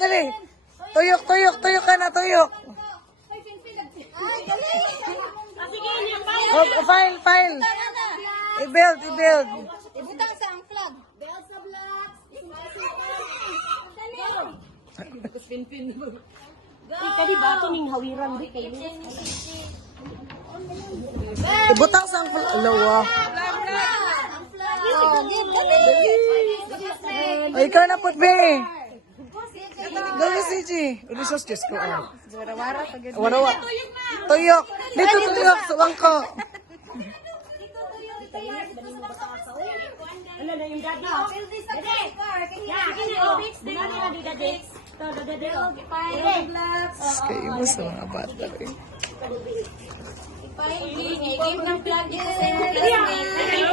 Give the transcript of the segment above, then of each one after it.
Dali. Tuyok, tuyok, tuyok ka na, tuyok. Oh, file, file. I-build, i-build. Ibutang sa ang flag. Build sa blocks. Kadi ba ito ning hawiran di kayo? Ibutang sa ang lawa. Ay, ikaw na put, be. Gawi si G. Ulisos, Diyos ko. Wara-wara. Tuyok. Dito tuyok sa bangko. Ano na yung daddy? Daddy. Kayo mo sa mga bata. Give ng flag dito sa inyo.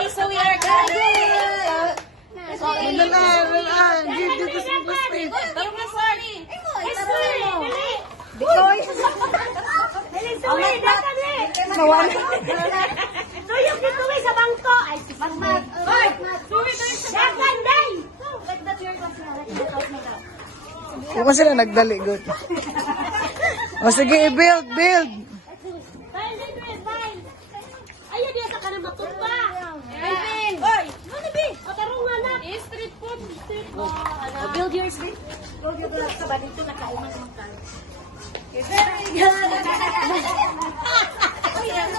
So we are gathered. Lalaan. Give dito sa mga state. Tarong na, sorry. Nawala. Tuyok dito sa bangko. Ay, si Pasmat. Dagan, day! Kung kasi na nagdali, good. O sige, i-build, build. Ayaw diya sa kanang matumba. Oy! Ano bi? Patarong nga na. Street food. Build your street. Build your block ka ba? Dito nakaiman ng tayo. Very good.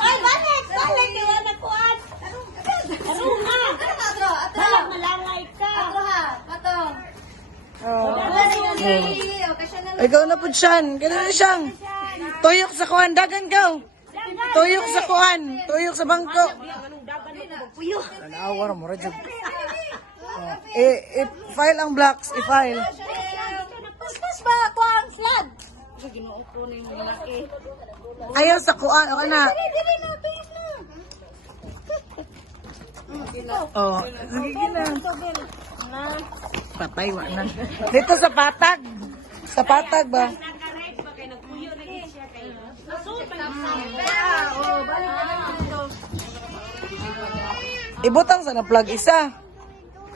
Ay, balik! Balik! Iwan na kuwan. Tarong nga. Balik, malangay ka. Ikaw na po siyan. Ganun na siyang. Tuyok sa kuhan. Dagan ka. Tuyok sa kuhan. Tuyok sa bangko. Alawa na mo. I-file ang blocks. I-file. Paspas ba ako ang flag? Ayaw sa kuhan. O na. Dili na, tuyok na. Oh, sige na. Patay, na. Dito sa patag. Sa patag ba? Ibutang sa na plug isa.